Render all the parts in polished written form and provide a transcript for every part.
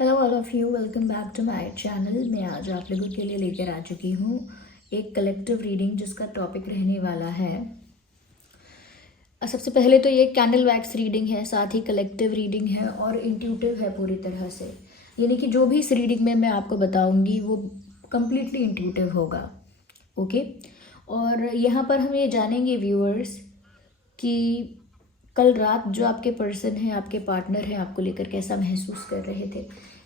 Hello all of you, welcome back to my channel. मैं आज आप लोगों के लिए लेकर आ चुकी हूँ एक कलेक्टिव रीडिंग जिसका टॉपिक रहने वाला है। सबसे पहले तो ये कैंडल वैक्स रीडिंग है, साथ ही कलेक्टिव रीडिंग है और इंट्यूटिव है पूरी तरह से। यानी कि जो भी इस रीडिंग में मैं आपको बताऊँगी वो कम्प्लीटली इंट्यूटिव होगा। ओके। और यहाँ पर हम ये जानेंगे व्यूअर्स कि कल रात जो आपके पर्सन हैं, आपके पार्टनर हैं, आपको लेकर कैसा महसूस कर रहे थे,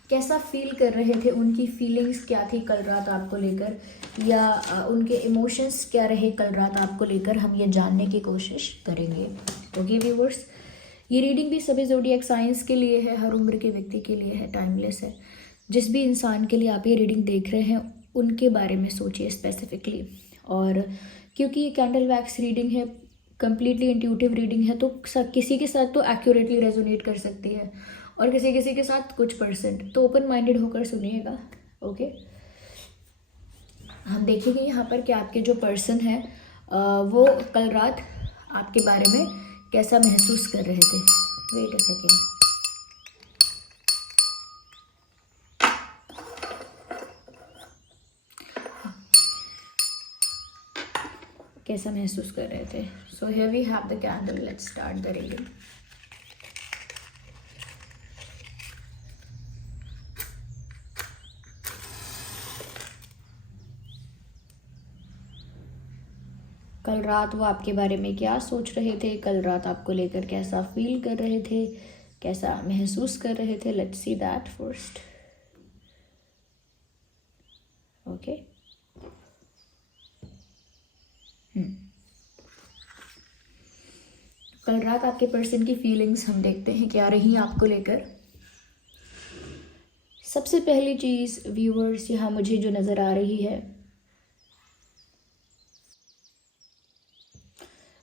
कैसा फील कर रहे थे, उनकी फीलिंग्स क्या थी कल रात आपको लेकर, या उनके इमोशंस क्या रहे कल रात आपको लेकर, हम ये जानने की कोशिश करेंगे। ओके व्यूवर्स, ये रीडिंग भी सभी ज़ोडिएक साइंस के लिए है, हर उम्र के व्यक्ति के लिए है, टाइमलेस है। जिस भी इंसान के लिए आप ये रीडिंग देख रहे हैं उनके बारे में सोचिए स्पेसिफिकली। और क्योंकि ये कैंडल वैक्स रीडिंग है, कम्प्लीटली इंट्यूटिव रीडिंग है, तो किसी के साथ तो एक्यूरेटली रेजोनेट कर सकती है और किसी किसी के साथ कुछ परसेंट। तो ओपन माइंडेड होकर सुनिएगा। ओके। हम देखेंगे यहाँ पर कि आपके जो पर्सन है वो कल रात आपके बारे में कैसा महसूस कर रहे थे। Wait a second. कैसा महसूस कर रहे थे। So here we have the candle, let's start the reading. कल रात वो आपके बारे में क्या सोच रहे थे, कल रात आपको लेकर कैसा फील कर रहे थे, कैसा महसूस कर रहे थे। Let's see that first. Okay. कल रात आपके पर्सन की फीलिंग्स हम देखते हैं क्या रही आपको लेकर। सबसे पहली चीज़ व्यूअर्स यहाँ मुझे जो नज़र आ रही है,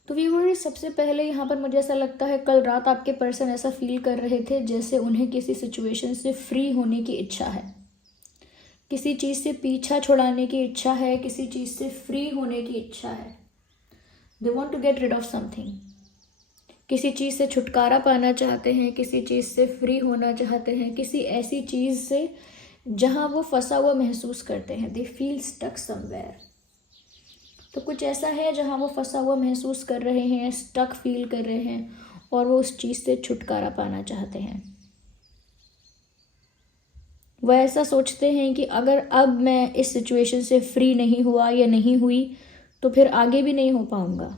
तो व्यूअर्स सबसे पहले यहाँ पर मुझे ऐसा लगता है कल रात आपके पर्सन ऐसा फील कर रहे थे जैसे उन्हें किसी सिचुएशन से फ्री होने की इच्छा है, किसी चीज़ से पीछा छुड़ाने की इच्छा है, किसी चीज़ से फ्री होने की इच्छा है। They want to get rid of something. किसी चीज़ से छुटकारा पाना चाहते हैं, किसी चीज़ से फ्री होना चाहते हैं, किसी ऐसी चीज़ से जहाँ वो फंसा हुआ महसूस करते हैं। They feel stuck somewhere. तो कुछ ऐसा है जहाँ वो फंसा हुआ महसूस कर रहे हैं, स्टक फील कर रहे हैं और वो उस चीज़ से छुटकारा पाना चाहते हैं। वह ऐसा सोचते हैं कि अगर अब मैं इस सिचुएशन से फ्री नहीं हुआ या नहीं हुई तो फिर आगे भी नहीं हो पाऊंगा।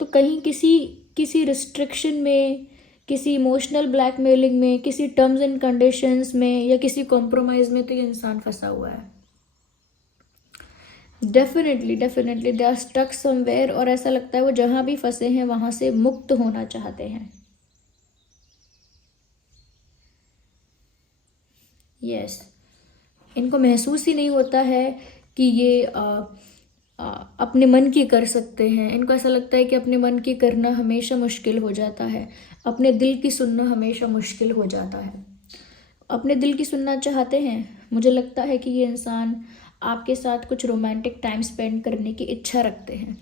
तो कहीं किसी किसी रिस्ट्रिक्शन में, किसी इमोशनल ब्लैकमेलिंग में, किसी टर्म्स एंड कंडीशंस में या किसी कॉम्प्रोमाइज़ में तो ये इंसान फंसा हुआ है। Definitely definitely they are stuck somewhere. और ऐसा लगता है वो जहाँ भी फंसे हैं वहाँ से मुक्त होना चाहते हैं। यस। इनको महसूस ही नहीं होता है कि ये अपने मन की कर सकते हैं। इनको ऐसा लगता है कि अपने मन की करना हमेशा मुश्किल हो जाता है, अपने दिल की सुनना हमेशा मुश्किल हो जाता है। अपने दिल की सुनना चाहते हैं। मुझे लगता है कि ये इंसान आपके साथ कुछ रोमांटिक टाइम स्पेंड करने की इच्छा रखते हैं।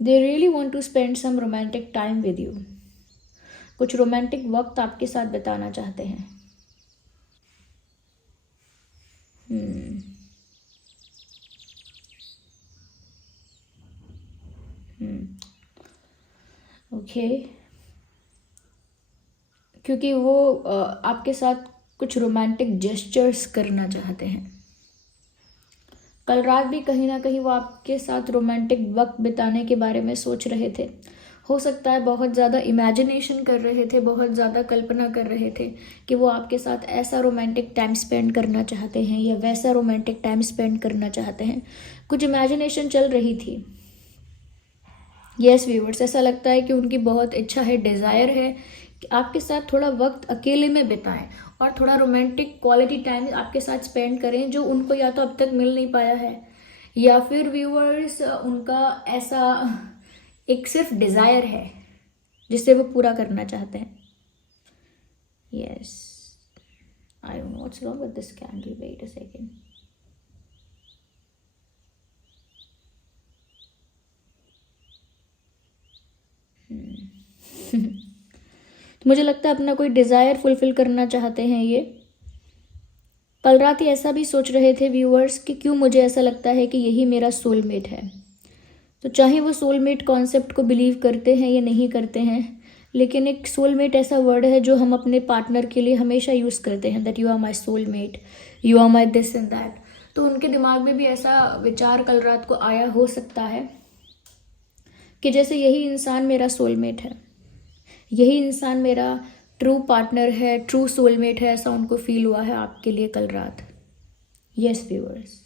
They really want to spend some romantic time with you. कुछ रोमांटिक वक्त आपके साथ बिताना चाहते हैं। ओके। क्योंकि वो आपके साथ कुछ रोमांटिक जेस्चर्स करना चाहते हैं। कल रात भी कहीं ना कहीं वो आपके साथ रोमांटिक वक्त बिताने के बारे में सोच रहे थे। हो सकता है बहुत ज़्यादा इमेजिनेशन कर रहे थे, बहुत ज़्यादा कल्पना कर रहे थे कि वो आपके साथ ऐसा रोमांटिक टाइम स्पेंड करना चाहते हैं या वैसा रोमांटिक टाइम स्पेंड करना चाहते हैं। कुछ इमेजिनेशन चल रही थी। यस व्यूवर्स, ऐसा लगता है कि उनकी बहुत इच्छा है, डिज़ायर है कि आपके साथ थोड़ा वक्त अकेले में बिताएं और थोड़ा रोमांटिक क्वालिटी टाइम आपके साथ स्पेंड करें, जो उनको या तो अब तक मिल नहीं पाया है या फिर व्यूवर्स उनका ऐसा एक सिर्फ डिज़ायर है जिसे वो पूरा करना चाहते हैं। Yes, I don't know what's wrong with this candle. Wait a second. तो मुझे लगता है अपना कोई डिज़ायर फुलफिल करना चाहते हैं ये। कल रात ही ऐसा भी सोच रहे थे व्यूअर्स कि क्यों मुझे ऐसा लगता है कि यही मेरा सोलमेट है। तो चाहे वो सोलमेट कॉन्सेप्ट को बिलीव करते हैं या नहीं करते हैं, लेकिन एक सोलमेट ऐसा वर्ड है जो हम अपने पार्टनर के लिए हमेशा यूज़ करते हैं, that you are my soulmate, you are my this and that. तो उनके दिमाग में भी ऐसा विचार कल रात को आया हो सकता है कि जैसे यही इंसान मेरा सोलमेट है, यही इंसान मेरा ट्रू पार्टनर है, ट्रू सोलमेट है, ऐसा उनको फील हुआ है आपके लिए कल रात। यस व्यूअर्स,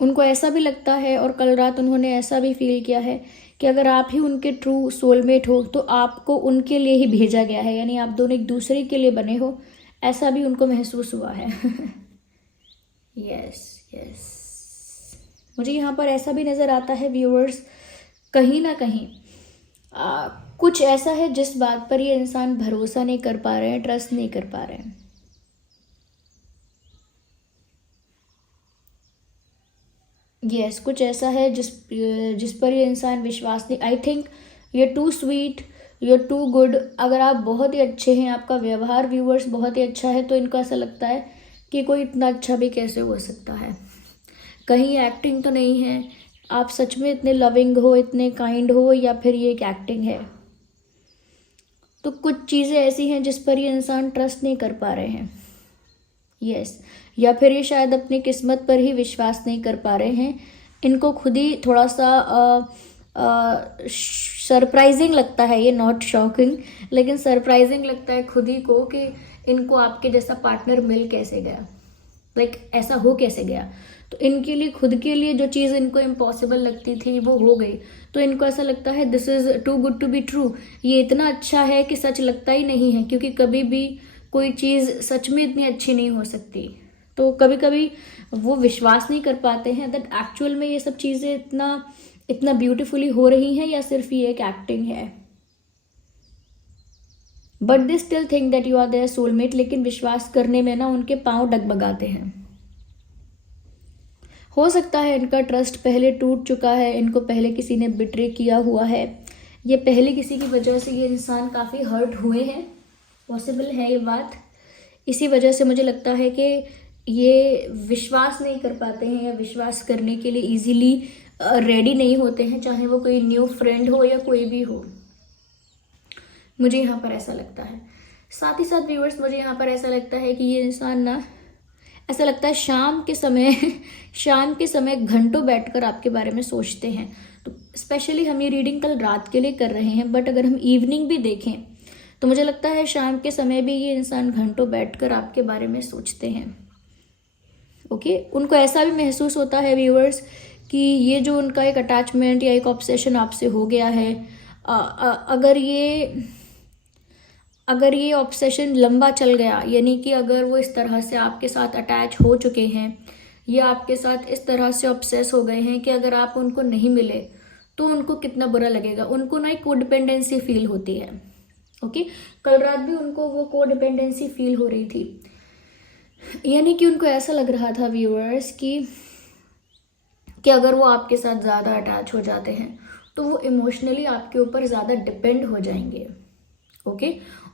उनको ऐसा भी लगता है और कल रात उन्होंने ऐसा भी फील किया है कि अगर आप ही उनके ट्रू सोलमेट हो तो आपको उनके लिए ही भेजा गया है, यानी आप दोनों एक दूसरे के लिए बने हो, ऐसा भी उनको महसूस हुआ है। यस यस, मुझे यहाँ पर ऐसा भी नज़र आता है व्यूअर्स, कहीं ना कहीं कुछ ऐसा है जिस बात पर ये इंसान भरोसा नहीं कर पा रहे हैं, ट्रस्ट नहीं कर पा रहे हैं। यस, कुछ ऐसा है जिस पर ये इंसान विश्वास नहीं, I think you are too sweet, you are too good. अगर आप बहुत ही अच्छे हैं, आपका व्यवहार व्यूअर्स बहुत ही अच्छा है, तो इनको ऐसा लगता है कि कोई इतना अच्छा भी कैसे हो सकता है, कहीं एक्टिंग तो नहीं है, आप सच में इतने लविंग हो, इतने काइंड हो, या फिर ये एक एक्टिंग है। तो कुछ चीज़ें ऐसी हैं जिस पर ये इंसान ट्रस्ट नहीं कर पा रहे हैं। यस, या फिर ये शायद अपनी किस्मत पर ही विश्वास नहीं कर पा रहे हैं। इनको खुद ही थोड़ा सा सरप्राइजिंग लगता है ये, नॉट शॉकिंग, लेकिन सरप्राइजिंग लगता है खुद ही को कि इनको आपके जैसा पार्टनर मिल कैसे गया, लाइक ऐसा हो कैसे गया। तो इनके लिए, खुद के लिए जो चीज़ इनको इम्पॉसिबल लगती थी वो हो गई, तो इनको ऐसा लगता है this is too good to be true, ये इतना अच्छा है कि सच लगता ही नहीं है, क्योंकि कभी भी कोई चीज़ सच में इतनी अच्छी नहीं हो सकती। तो कभी कभी वो विश्वास नहीं कर पाते हैं दैट एक्चुअल में ये सब चीज़ें इतना ब्यूटीफुली हो रही हैं या सिर्फ ये एक एक्टिंग है। But they still think that you are their soulmate, लेकिन विश्वास करने में ना उनके पाँव डगमगाते हैं। हो सकता है इनका ट्रस्ट पहले टूट चुका है, इनको पहले किसी ने बिट्रे किया हुआ है, ये पहले किसी की वजह से ये इंसान काफ़ी हर्ट हुए हैं, पॉसिबल है ये बात। इसी वजह से मुझे लगता है कि ये विश्वास नहीं कर पाते हैं या विश्वास करने के लिए इजीली रेडी नहीं होते हैं, चाहे वो कोई न्यू फ्रेंड हो या कोई भी हो। मुझे यहाँ पर ऐसा लगता है। साथ ही साथ व्यूअर्स, मुझे यहाँ पर ऐसा लगता है कि ये इंसान ना, ऐसा लगता है शाम के समय घंटों बैठकर आपके बारे में सोचते हैं। तो स्पेशली हम ये रीडिंग कल रात के लिए कर रहे हैं, बट अगर हम इवनिंग भी देखें तो मुझे लगता है शाम के समय भी ये इंसान घंटों बैठकर आपके बारे में सोचते हैं। ओके, उनको ऐसा भी महसूस होता है व्यूअर्स कि ये जो उनका एक अटैचमेंट या एक ऑब्सेशन आपसे हो गया है, अगर ये ऑब्सेशन लंबा चल गया, यानी कि अगर वो इस तरह से आपके साथ अटैच हो चुके हैं या आपके साथ इस तरह से ऑब्सेस हो गए हैं कि अगर आप उनको नहीं मिले तो उनको कितना बुरा लगेगा। उनको ना एक कोडिपेंडेंसी फील होती है। ओके, कल रात भी उनको वो कोडिपेंडेंसी फील हो रही थी, यानी कि उनको ऐसा लग रहा था व्यूअर्स कि अगर वो आपके साथ ज़्यादा अटैच हो जाते हैं तो वो इमोशनली आपके ऊपर ज़्यादा डिपेंड हो जाएंगे। ओके,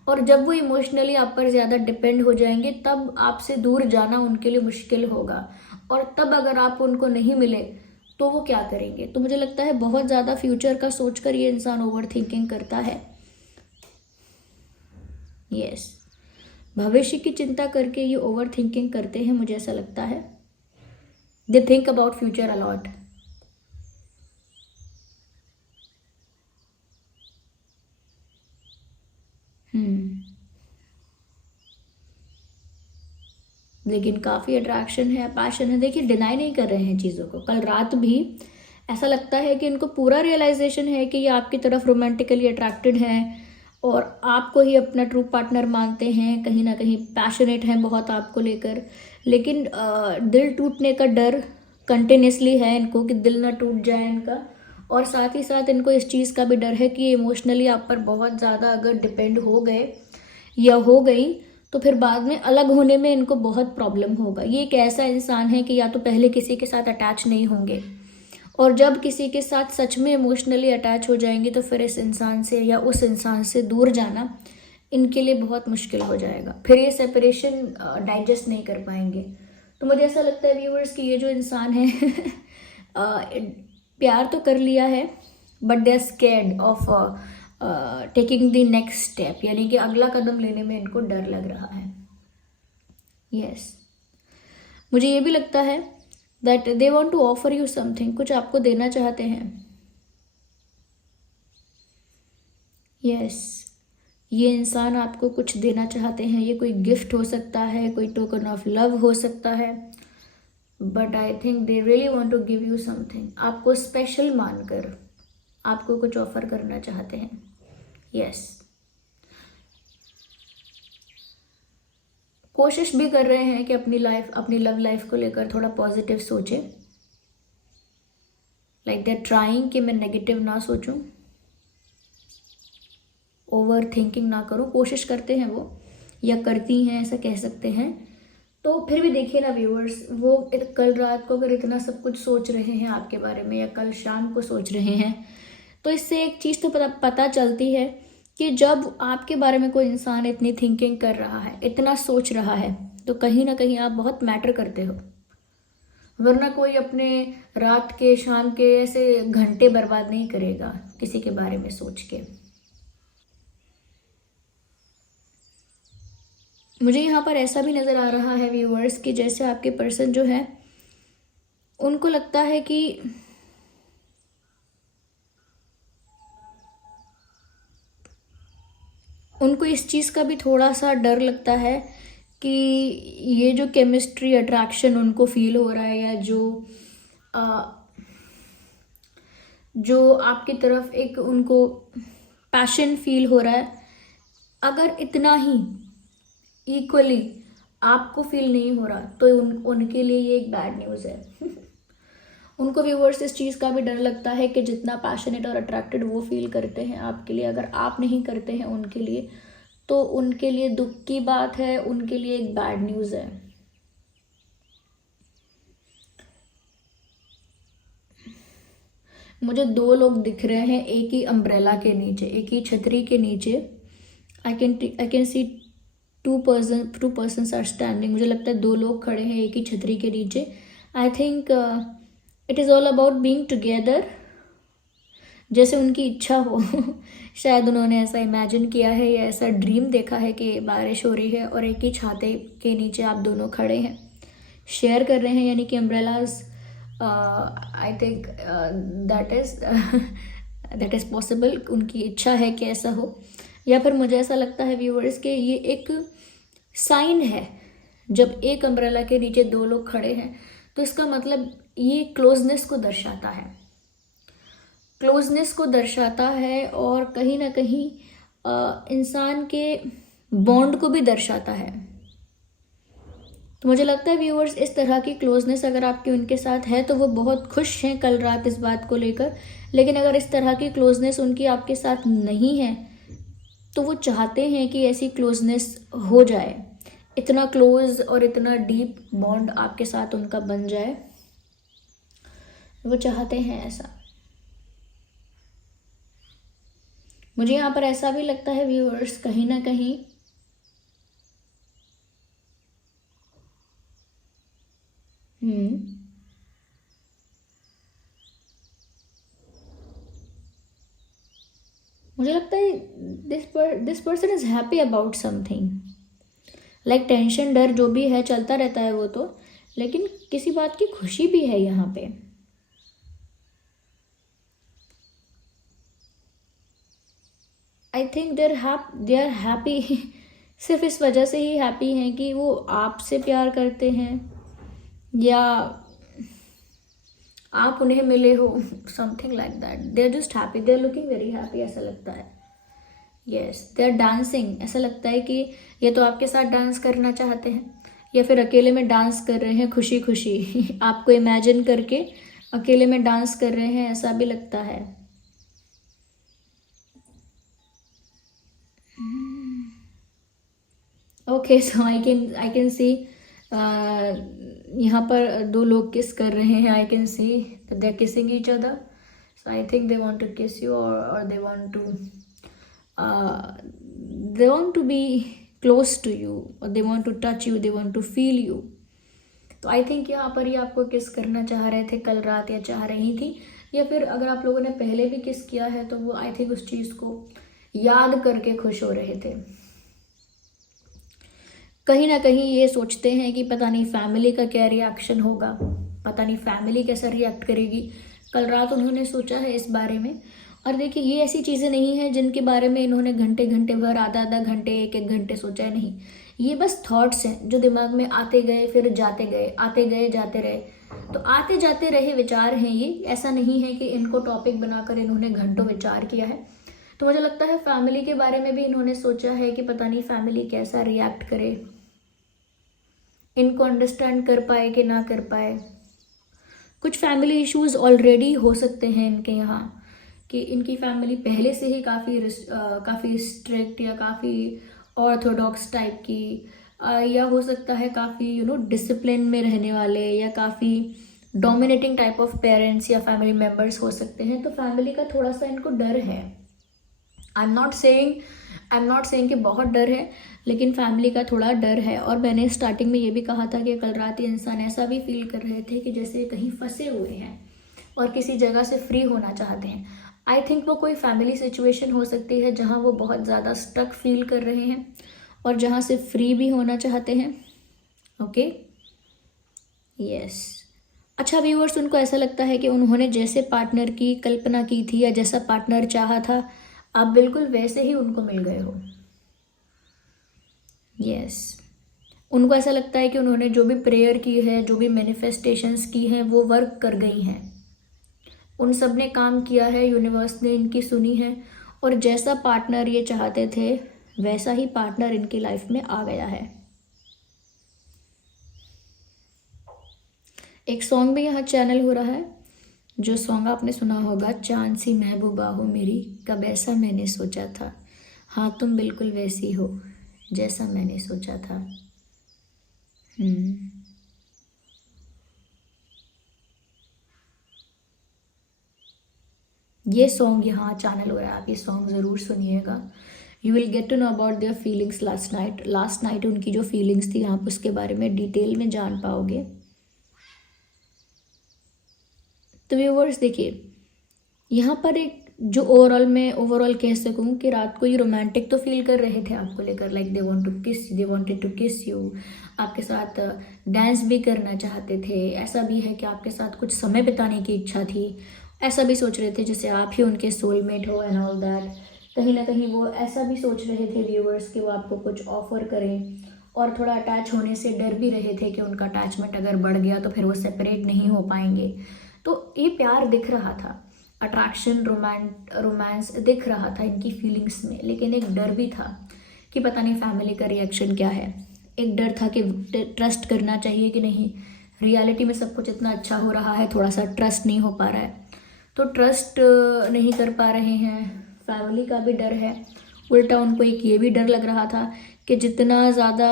और जब वो इमोशनली आप पर ज़्यादा डिपेंड हो जाएंगे तब आपसे दूर जाना उनके लिए मुश्किल होगा, और तब अगर आप उनको नहीं मिले तो वो क्या करेंगे। तो मुझे लगता है बहुत ज़्यादा फ्यूचर का सोचकर ये इंसान ओवर थिंकिंग करता है। यस, भविष्य की चिंता करके ये ओवर थिंकिंग करते हैं, मुझे ऐसा लगता है। They think about future a lot. लेकिन काफ़ी अट्रैक्शन है, पैशन है, देखिए डिनाई नहीं कर रहे हैं चीज़ों को। कल रात भी ऐसा लगता है कि इनको पूरा रियलाइजेशन है कि ये आपकी तरफ रोमांटिकली अट्रैक्टेड हैं और आपको ही अपना ट्रू पार्टनर मानते हैं, कहीं ना कहीं पैशनेट हैं बहुत आपको लेकर, लेकिन दिल टूटने का डर कंटिन्यूसली है इनको कि दिल ना टूट जाए इनका। और साथ ही साथ इनको इस चीज़ का भी डर है कि इमोशनली आप पर बहुत ज़्यादा अगर डिपेंड हो गए या हो गई तो फिर बाद में अलग होने में इनको बहुत प्रॉब्लम होगा। ये एक ऐसा इंसान है कि या तो पहले किसी के साथ अटैच नहीं होंगे और जब किसी के साथ सच में इमोशनली अटैच हो जाएंगे तो फिर इस इंसान से या उस इंसान से दूर जाना इनके लिए बहुत मुश्किल हो जाएगा, फिर ये सेपरेशन डाइजेस्ट नहीं कर पाएंगे। तो मुझे ऐसा लगता है व्यूअर्स कि ये जो इंसान है प्यार तो कर लिया है but they are scared of taking the next step, यानी कि अगला कदम लेने में इनको डर लग रहा है। यस मुझे ये भी लगता है that they want to offer you something, कुछ आपको देना चाहते हैं। यस ये इंसान आपको कुछ देना चाहते हैं, ये कोई गिफ्ट हो सकता है, कोई टोकन ऑफ लव हो सकता है, but I think they really want to give you something. आपको स्पेशल मानकर आपको कुछ ऑफर करना चाहते हैं। यस कोशिश भी कर रहे हैं कि अपनी लव लाइफ को लेकर थोड़ा पॉजिटिव सोचे, लाइक दे ट्राइंग कि मैं नेगेटिव ना सोचूं, ओवर थिंकिंग ना करूं, कोशिश करते हैं वो या करती हैं ऐसा कह सकते हैं। तो फिर भी देखिए ना व्यूअर्स, वो कल रात को अगर इतना सब कुछ सोच रहे हैं आपके बारे में या कल शाम को सोच रहे हैं, तो इससे एक चीज़ तो पता चलती है कि जब आपके बारे में कोई इंसान इतनी थिंकिंग कर रहा है, इतना सोच रहा है, तो कहीं ना कहीं आप बहुत मैटर करते हो। वरना कोई अपने रात के शाम के ऐसे घंटे बर्बाद नहीं करेगा किसी के बारे में सोच के। मुझे यहाँ पर ऐसा भी नज़र आ रहा है व्यूअर्स कि जैसे आपके पर्सन जो है उनको लगता है कि उनको इस चीज़ का भी थोड़ा सा डर लगता है कि ये जो केमिस्ट्री अट्रैक्शन उनको फील हो रहा है या आ, जो आपकी तरफ एक उनको पैशन फील हो रहा है, अगर इतना ही इक्वली आपको फील नहीं हो रहा तो उनके लिए ये एक बैड न्यूज़ है। उनको व्यूवर्स इस चीज़ का भी डर लगता है कि जितना पैशनेट और अट्रैक्टेड वो फील करते हैं आपके लिए, अगर आप नहीं करते हैं उनके लिए, तो उनके लिए दुख की बात है, उनके लिए एक बैड न्यूज़ है। मुझे दो लोग दिख रहे हैं एक ही अम्ब्रेला के नीचे, एक ही छतरी के नीचे। I can see two persons are standing. मुझे लगता है दो लोग खड़े हैं एक ही छतरी के नीचे। I think it is all about being together, जैसे उनकी इच्छा हो। शायद उन्होंने ऐसा इमेजिन किया है या ऐसा ड्रीम देखा है कि बारिश हो रही है और एक ही छाते के नीचे आप दोनों खड़े हैं, शेयर कर रहे हैं, यानी कि umbrellas. I think that is possible, उनकी इच्छा है कि ऐसा हो। या फिर मुझे ऐसा लगता है व्यूअर्स कि ये एक साइन है, जब एक अम्ब्रेला के नीचे दो लोग खड़े हैं तो इसका मतलब ये क्लोजनेस को दर्शाता है, क्लोजनेस को दर्शाता है और कहीं ना कहीं इंसान के बॉन्ड को भी दर्शाता है। तो मुझे लगता है व्यूअर्स इस तरह की क्लोजनेस अगर आपकी उनके साथ है तो वो बहुत खुश हैं कल रात इस बात को लेकर। लेकिन अगर इस तरह की क्लोजनेस उनकी आपके साथ नहीं है तो वो चाहते हैं कि ऐसी क्लोजनेस हो जाए, इतना क्लोज और इतना डीप बॉन्ड आपके साथ उनका बन जाए, वो चाहते हैं ऐसा। मुझे यहाँ पर ऐसा भी लगता है व्यूअर्स कहीं ना कहीं मुझे लगता है this person is happy about something, like tension डर जो भी है चलता रहता है वो तो, लेकिन किसी बात की खुशी भी है यहाँ पे। I think they are happy सिर्फ इस वजह से ही हैप्पी हैं कि वो आपसे प्यार करते हैं या आप उन्हें मिले हो, something like that. They are just happy, they are looking very happy, ऐसा लगता है। यस दे आर डांसिंग, ऐसा लगता है कि ये तो आपके साथ डांस करना चाहते हैं या फिर अकेले में डांस कर रहे हैं खुशी खुशी आपको इमेजिन करके अकेले में डांस कर रहे हैं, ऐसा भी लगता है। ओके सो आई कैन सी यहाँ पर दो लोग किस कर रहे हैं, I can see they are kissing each other, so I think they want to kiss you और they want to be close to you और they want to touch you, they want to feel you. तो I think यहाँ पर ये आपको किस करना चाह रहे थे कल रात, या चाह रही थी, या फिर अगर आप लोगों ने पहले भी किस किया है तो वो आई थिंक उस चीज़ को याद करके खुश हो रहे थे। कहीं ना कहीं ये सोचते हैं कि पता नहीं फैमिली का क्या रिएक्शन होगा, पता नहीं फैमिली कैसा रिएक्ट करेगी। कल रात उन्होंने सोचा है इस बारे में। और देखिए ये ऐसी चीज़ें नहीं है जिनके बारे में इन्होंने घंटे घंटे भर, आधा आधा घंटे, एक एक घंटे सोचा है, नहीं। ये बस थॉट्स हैं जो दिमाग में आते गए फिर जाते गए, आते गए जाते रहे। तो आते जाते रहे विचार हैं ये, ऐसा नहीं है कि इनको टॉपिक बनाकर इन्होंने घंटों विचार किया है। तो मुझे लगता है फैमिली के बारे में भी इन्होंने सोचा है कि पता नहीं फैमिली कैसा रिएक्ट करे, इनको अंडरस्टैंड कर पाए कि ना कर पाए। कुछ फैमिली इश्यूज ऑलरेडी हो सकते हैं इनके यहाँ, कि इनकी फैमिली पहले से ही काफ़ी स्ट्रिक्ट या काफ़ी ऑर्थोडॉक्स टाइप की, या हो सकता है काफ़ी डिसिप्लिन में रहने वाले, या काफ़ी डोमिनेटिंग टाइप ऑफ पेरेंट्स या फैमिली मेम्बर्स हो सकते हैं। तो फैमिली का थोड़ा सा इनको डर है। आई एम नॉट सेइंग कि बहुत डर है, लेकिन फैमिली का थोड़ा डर है। और मैंने स्टार्टिंग में ये भी कहा था कि कल रात ये इंसान ऐसा भी फील कर रहे थे कि जैसे कहीं फंसे हुए हैं और किसी जगह से फ्री होना चाहते हैं। आई थिंक वो कोई फैमिली सिचुएशन हो सकती है जहाँ वो बहुत ज़्यादा स्टक फील कर रहे हैं और जहाँ से फ्री भी होना चाहते हैं। Okay, yes. अच्छा व्यूअर्स, उनको ऐसा लगता है कि उन्होंने जैसे पार्टनर की कल्पना की थी या जैसा पार्टनर चाहा था, आप बिल्कुल वैसे ही उनको मिल गए हो। यस, उनको ऐसा लगता है कि उन्होंने जो भी प्रेयर की है, जो भी मैनिफेस्टेशंस की हैं, वो वर्क कर गई हैं। उन सब ने काम किया है, यूनिवर्स ने इनकी सुनी है, और जैसा पार्टनर ये चाहते थे वैसा ही पार्टनर इनकी लाइफ में आ गया है। एक सॉन्ग भी यहाँ चैनल हो रहा है, जो सॉन्ग आपने सुना होगा, चांद सी महबूबा हो मेरी, कब ऐसा मैंने सोचा था। हाँ, तुम बिल्कुल वैसी हो जैसा मैंने सोचा था। ये सॉन्ग यहाँ चैनल हो रहा है, आप ये सॉन्ग ज़रूर सुनिएगा। You will get to know about their feelings last night उनकी जो फीलिंग्स थी आप उसके बारे में डिटेल में जान पाओगे। तो व्यूअर्स देखिए, यहाँ पर एक जो ओवरऑल कह सकूँ कि रात को ये रोमांटिक तो फील कर रहे थे आपको लेकर, like they wanted to kiss you, आपके साथ डांस भी करना चाहते थे। ऐसा भी है कि आपके साथ कुछ समय बिताने की इच्छा थी, ऐसा भी सोच रहे थे जैसे आप ही उनके सोलमेट हो एंड ऑल दैट। कहीं ना कहीं वो ऐसा भी सोच रहे थे व्यूअर्स कि वो आपको कुछ ऑफर करें, और थोड़ा अटैच होने से डर भी रहे थे कि उनका अटैचमेंट अगर बढ़ गया तो फिर वो सेपरेट नहीं हो पाएंगे। तो ये प्यार दिख रहा था, अट्रैक्शन, रोमांस दिख रहा था इनकी फीलिंग्स में, लेकिन एक डर भी था कि पता नहीं फैमिली का रिएक्शन क्या है। एक डर था कि ट्रस्ट करना चाहिए कि नहीं, रियलिटी में सब कुछ इतना अच्छा हो रहा है, थोड़ा सा ट्रस्ट नहीं हो पा रहा है। तो ट्रस्ट नहीं कर पा रहे हैं, फैमिली का भी डर है। उल्टा उनको एक ये भी डर लग रहा था कि जितना ज़्यादा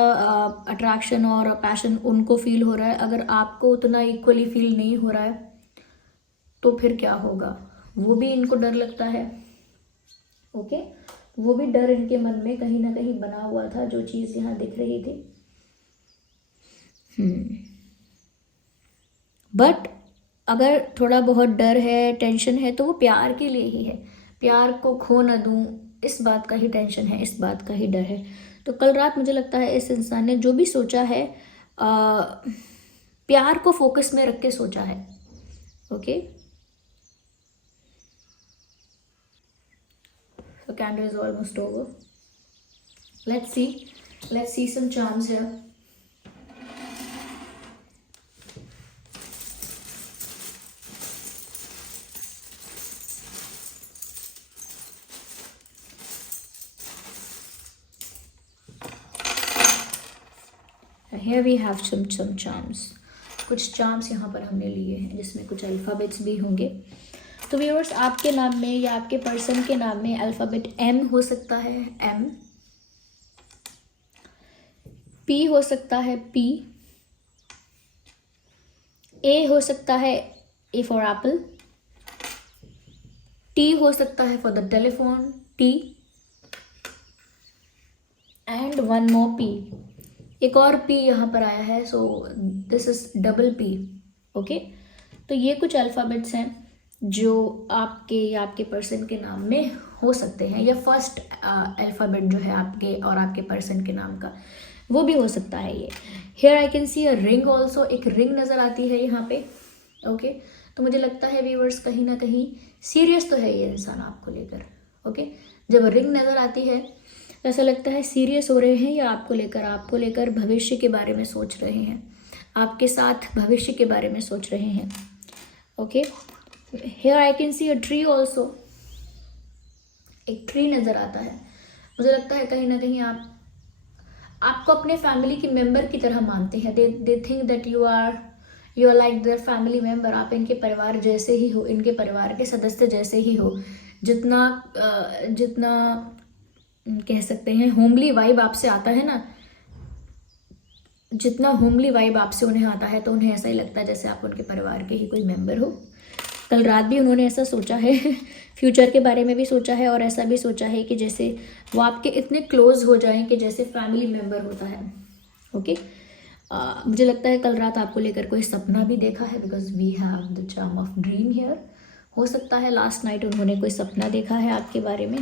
अट्रैक्शन और पैशन उनको फील हो रहा है, अगर आपको उतना इक्वली फील नहीं हो रहा है तो फिर क्या होगा, वो भी इनको डर लगता है। ओके, वो भी डर इनके मन में कहीं ना कहीं बना हुआ था, जो चीज़ यहाँ दिख रही थी। बट अगर थोड़ा बहुत डर है, टेंशन है, तो वो प्यार के लिए ही है। प्यार को खो ना दूं, इस बात का ही टेंशन है, इस बात का ही डर है। तो कल रात मुझे लगता है इस इंसान ने जो भी सोचा है, प्यार को फोकस में रख के सोचा है। Okay, the candle is almost over. Let's see some charms here. Here we have some charms. कुछ चार्म्स यहाँ पर हमने लिए हैं जिसमें कुछ अल्फ़ाबेट्स भी होंगे। तो व्यूअर्स, आपके नाम में या आपके पर्सन के नाम में अल्फ़ाबेट M हो सकता है, M, P हो सकता है, P, ए हो सकता है ए फॉर एप्पल, टी हो सकता है for the telephone, T, and one more P, एक और पी यहाँ पर आया है, so this is double P. Okay, तो ये कुछ अल्फ़ाबेट्स हैं जो आपके या आपके पर्सन के नाम में हो सकते हैं, या फर्स्ट अल्फ़ाबेट जो है आपके और आपके पर्सन के नाम का वो भी हो सकता है ये। Here I can C a ring also, एक रिंग नज़र आती है यहाँ पे। ओके, तो मुझे लगता है व्यूअर्स कहीं ना कहीं सीरियस तो है ये इंसान आपको लेकर। ओके, जब रिंग नज़र आती है तो ऐसा लगता है सीरियस हो रहे हैं या आपको लेकर भविष्य के बारे में सोच रहे हैं, आपके साथ भविष्य के बारे में सोच रहे हैं। Okay, here I can C a tree also, एक ट्री नज़र आता है। मुझे लगता है कहीं ना कहीं आपको अपने फैमिली के मेंबर की तरह मानते हैं। They think that you are like their family member, आप इनके परिवार जैसे ही हो, इनके परिवार के सदस्य जैसे ही हो। जितना कह सकते हैं होमली वाइब आपसे आता है ना, जितना होमली वाइब आपसे उन्हें आता है तो उन्हें ऐसा ही लगता है जैसे आप उनके परिवार के ही कोई मेंबर हो। कल रात भी उन्होंने ऐसा सोचा है, फ्यूचर के बारे में भी सोचा है, और ऐसा भी सोचा है कि जैसे वो आपके इतने क्लोज हो जाएं कि जैसे फैमिली मेंबर होता है। ओके, मुझे लगता है कल रात आपको लेकर कोई सपना भी देखा है, because we have the charm of dream here. हो सकता है लास्ट नाइट उन्होंने कोई सपना देखा है आपके बारे में।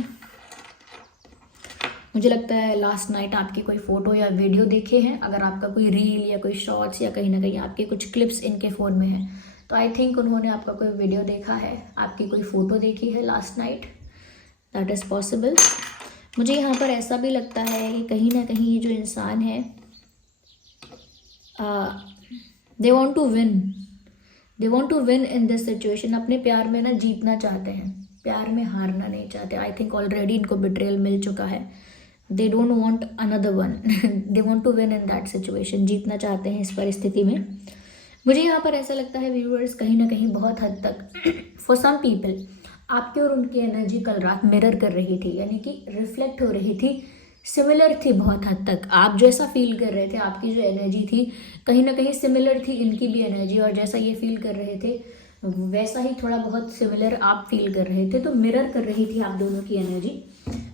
मुझे लगता है लास्ट नाइट आपकी कोई फ़ोटो या वीडियो देखे हैं, अगर आपका कोई रील या कोई शॉर्ट्स या कहीं ना कहीं आपके कुछ क्लिप्स इनके फ़ोन में हैं, तो आई थिंक उन्होंने आपका कोई वीडियो देखा है, आपकी कोई फ़ोटो देखी है last night, that is possible. मुझे यहाँ पर ऐसा भी लगता है कि कहीं ना कहीं ये जो इंसान है, they want to win in this situation. अपने प्यार में ना जीतना चाहते हैं, प्यार में हारना नहीं चाहते। आई थिंक ऑलरेडी इनको बिट्रेयल मिल चुका है, they don't want another one, they want to win in that situation, जीतना चाहते हैं इस परिस्थिति में। मुझे यहाँ पर ऐसा लगता है व्यूअर्स कहीं ना कहीं बहुत हद तक फॉर सम पीपल आपकी और उनकी एनर्जी कल रात मिरर कर रही थी, यानी कि रिफ्लेक्ट हो रही थी, सिमिलर थी बहुत हद तक। आप जैसा फील कर रहे थे, आपकी जो एनर्जी थी कहीं ना कहीं सिमिलर थी इनकी भी एनर्जी, और जैसा ये फील कर रहे थे वैसा ही थोड़ा बहुत सिमिलर आप फील कर रहे थे, तो मिरर कर रही थी आप दोनों की एनर्जी।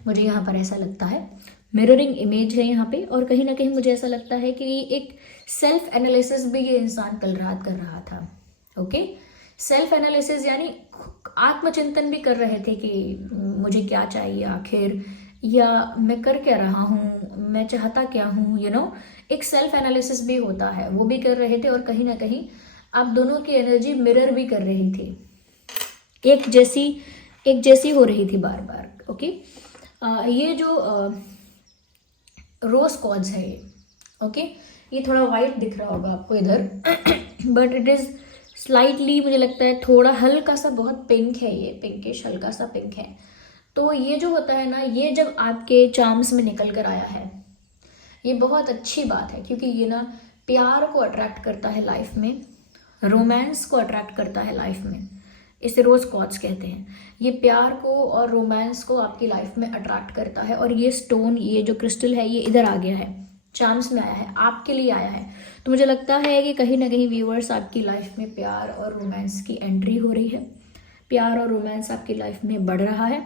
मुझे यहाँ पर ऐसा लगता है मिररिंग इमेज है यहाँ पे, और कहीं ना कहीं मुझे ऐसा लगता है कि एक सेल्फ एनालिसिस भी ये इंसान कल रात कर रहा था। ओके, सेल्फ एनालिसिस यानी आत्मचिंतन भी कर रहे थे कि मुझे क्या चाहिए आखिर, या मैं कर क्या रहा हूँ, मैं चाहता क्या हूँ, एक सेल्फ एनालिसिस भी होता है, वो भी कर रहे थे। और कहीं ना कहीं आप दोनों की एनर्जी मिरर भी कर रही थी, एक जैसी हो रही थी बार बार। ओके, ये जो रोज कॉज है ये, ओके, ये थोड़ा वाइट दिख रहा होगा आपको इधर, बट इट इज़ स्लाइटली, मुझे लगता है थोड़ा हल्का सा बहुत पिंक है, ये पिंकिश हल्का सा पिंक है। तो ये जो होता है ना, ये जब आपके चार्म्स में निकल कर आया है, ये बहुत अच्छी बात है, क्योंकि ये ना प्यार को अट्रैक्ट करता है लाइफ में, रोमांस को अट्रैक्ट करता है लाइफ में। इसे रोज कॉज कहते हैं। ये प्यार को और रोमांस को आपकी लाइफ में अट्रैक्ट करता है। और ये स्टोन, ये जो क्रिस्टल है, ये इधर आ गया है, चार्म्स में आया है, आपके लिए आया है। तो मुझे लगता है कि कहीं ना कहीं व्यूअर्स आपकी लाइफ में प्यार और रोमांस की एंट्री हो रही है, प्यार और रोमांस आपकी लाइफ में बढ़ रहा है,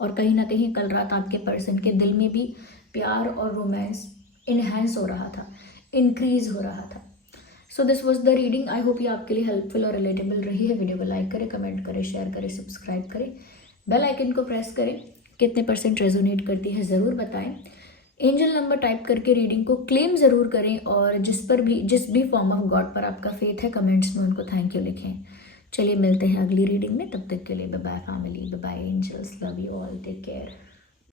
और कहीं ना कहीं कल रात आपके पर्सन के दिल में भी प्यार और रोमांस इन्हेंस हो रहा था, इंक्रीज हो रहा था। So this was the reading. I hope ये आपके लिए हेल्पफुल और रिलेटेबल रही है। वीडियो को लाइक करें, कमेंट करें, शेयर करें, सब्सक्राइब करें, बेल आइकन को प्रेस करें। कितने % रेजोनेट करती है ज़रूर बताएं। एंजल नंबर टाइप करके रीडिंग को क्लेम ज़रूर करें, और जिस भी फॉर्म ऑफ गॉड पर आपका फेथ है कमेंट्स में उनको थैंक यू लिखें। चलिए मिलते हैं अगली रीडिंग में, तब तक के लिए bye bye family, bye bye angels, love you all, take care.